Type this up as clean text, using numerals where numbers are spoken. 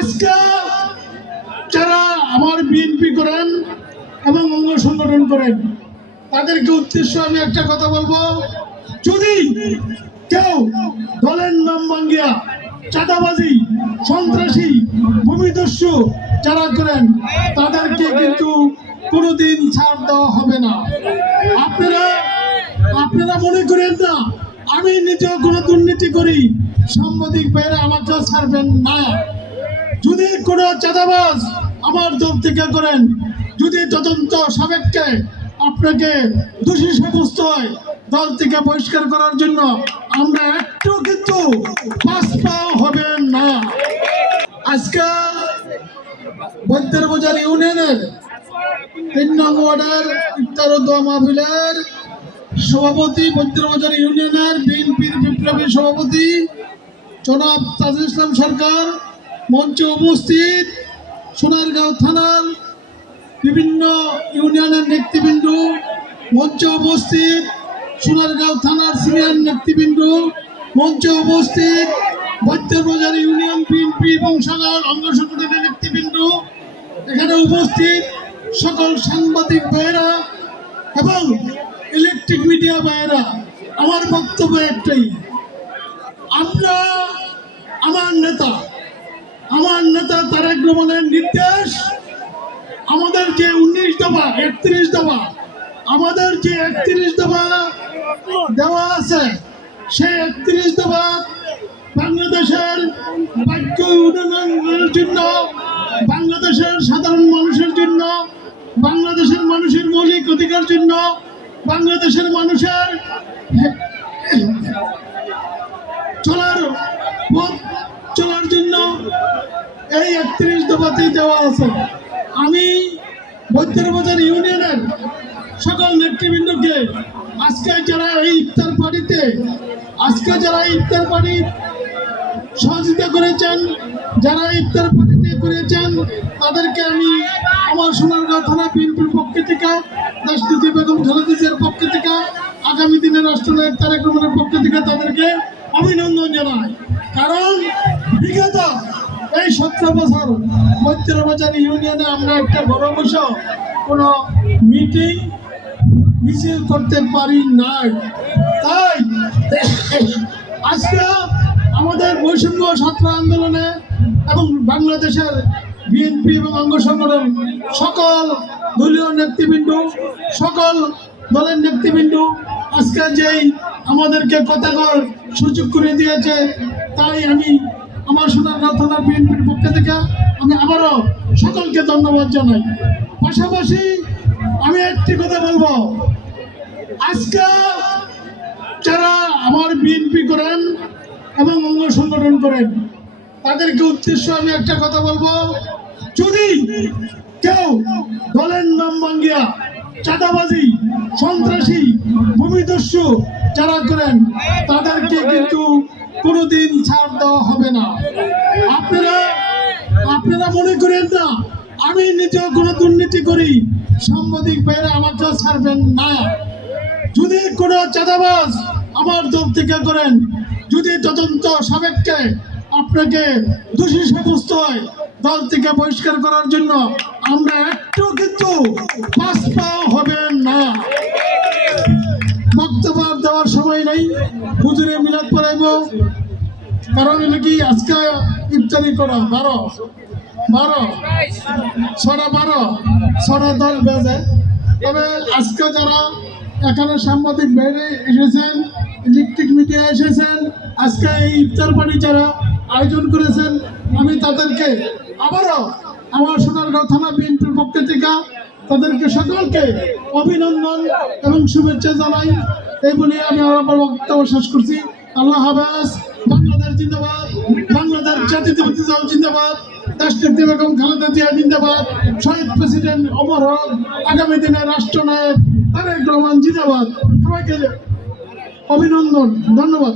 আজকে যারা আমার বিএনপি করেন এবং অঙ্গ সংগঠন করেন তাদেরকে উদ্দেশ্য আমি একটা কথা বলবো, যদি কেউ দলের নাম ভাঙ্গিয়া চাঁদাবাজি, সন্ত্রাসী, ভূমিদস্যু যারা করেন তাদেরকে কিন্তু কোনোদিন ছাড় দেওয়া হবে না। আপনারা মনে করেন না আমি নিজেও কোনো দুর্নীতি করি, সাংবাদিক ভাইরা আমাকেও ছাড়বেন না। যদি কোনো চাঁদাবাজ আমার দল থেকে করেন, যদি তদন্ত সাপেক্ষে আপনাকে দোষী সাব্যস্ত হয়, দল থেকে বহিষ্কার করার জন্য আমরা একটু কিন্তু পাশপা হবে না। আজকে বৈদ্যের বাজার ইউনিয়নের ৩ নং ওয়ার্ডের ইফতার ও দোয়া মাহফিলের সভাপতি, বৈদ্যের বাজার ইউনিয়নের বিএনপির বিপ্লবী সভাপতি জনাব তাজুল ইসলাম সরকার, মঞ্চে উপস্থিত সোনারগাঁও থানার বিভিন্ন ইউনিয়নের নেতৃবৃন্দ, মঞ্চে উপস্থিত সোনারগাঁও থানার সিনিয়র নেতৃবৃন্দ, মঞ্চে উপস্থিত বৈদ্যের বাজার ইউনিয়ন বিএনপি এবং সকল অঙ্গ সংগঠনের নেতৃবৃন্দ, এখানে উপস্থিত সকল সাংবাদিক ভাইয়েরা এবং ইলেকট্রিক মিডিয়া ভাইয়েরা, আমার বক্তব্য একটাই, আমরা আমার নেতা তারেক রহমানের নির্দেশ, আমাদের যে 19 দফা 31 দফা আমাদের যে 31 দফা দেওয়া আছে, সেই 31 দফা বাংলাদেশের ভাগ্য উন্নয়নের জন্য, বাংলাদেশের সাধারণ মানুষের জন্য, বাংলাদেশের মানুষের মৌলিক অধিকার জন্য, বাংলাদেশের মানুষের চলার জন্য এই 31 দফাতেই দেওয়া আছে। আমি বৈদ্যের বাজার ইউনিয়নের সকল নেতৃবৃন্দকে আজকে যারা এই ইফতার পার্টি সহযোগিতা করেছেন, যারা ইফতার পার্টিতে করেছেন, তাদেরকে আমি আমার সোনারগাঁও থানা বিএনপির পক্ষ থেকে, দেশনেত্রী বেগম খালেদা জিয়ার পক্ষ থেকে, আগামী দিনের রাষ্ট্রনায়ক তারেক রহমানের পক্ষ থেকে তাদেরকে অভিনন্দন জানাই। কারণ বিগত এই 17 বছর বৈদ্যের বাজার ইউনিয়নে আমরা একটা বড় বসে কোনো মিটিং মিছিল করতে পারি নাই। তাই আজকে আমাদের বৈষম্য ছাত্র আন্দোলনে এবং বাংলাদেশের বিএনপি এবং অঙ্গ সংগঠন সকল দলীয় নেতৃবৃন্দ, সকল দলের নেতৃবৃন্দ আজকে যেই আমাদেরকে কথা কর সুযোগ করে দিয়েছে, তাই আমি আমার সোনারগাঁও থানা বিএনপির পক্ষ থেকে আমি আবারও সকলকে ধন্যবাদ জানাই। পাশাপাশি আমি একটি কথা বলবো, আজকে যারা আমার বিএনপি করেন এবং অঙ্গ সংগঠন করেন তাদেরকে উদ্দেশ্য আমি একটা কথা বলবো, যদি কেউ দলের নাম ভাঙ্গিয়া চাঁদাবাজি, সন্ত্রাসী, ভূমিদস্যু যারা করেন তাদেরকে কিন্তু কোনোদিন ছাড় দেওয়া হবে না। আপনারা মনে করেন না আমি নিজেও কোনো দুর্নীতি করি, সাংবাদিক ভাইরা আমাকেও ছাড়বেন না। যদি কোনো চাঁদাবাজ আমার দল থেকে করেন, যদি তদন্ত সাপেক্ষে আপনাকে দোষী সাব্যস্ত হয়, দল থেকে বহিষ্কার করার জন্য আমরা একটু কিন্তু পাশপা হবে না। বক্তব্য দেওয়ার সময় নেই, হুজুরে মিলাদ পড়াইব, কারণ এটা কি আজকে ইফতারি করা 12:10 বেজে। তবে আজকে যারা এখানে সাংবাদিক বাইরে এসেছেন, ইলেকট্রিক মিডিয়া এসেছেন, আজকে এই ইফতার পার্টি যারা আয়োজন করেছেন, আমি তাদেরকে আবারও আমার সোনারগাঁও থানা বিএনপির পক্ষ থেকে তাদেরকে সকলকে অভিনন্দন এবং শুভেচ্ছা জানাই। এই বলে আমি আমার বক্তব্য শেষ করছি। আল্লাহ হাফেজ। বাংলাদেশ জিন্দাবাদ, বাংলাদেশ জাতীয়তাবাদী দল জিন্দাবাদ, দেশনেত্রী বেগম খালেদা জিয়া জিন্দাবাদ, শহীদ প্রেসিডেন্ট অমর হোক, আগামী দিনের রাষ্ট্রনায়ক তারেক রহমান জিন্দাবাদ। সবাইকে অভিনন্দন, ধন্যবাদ।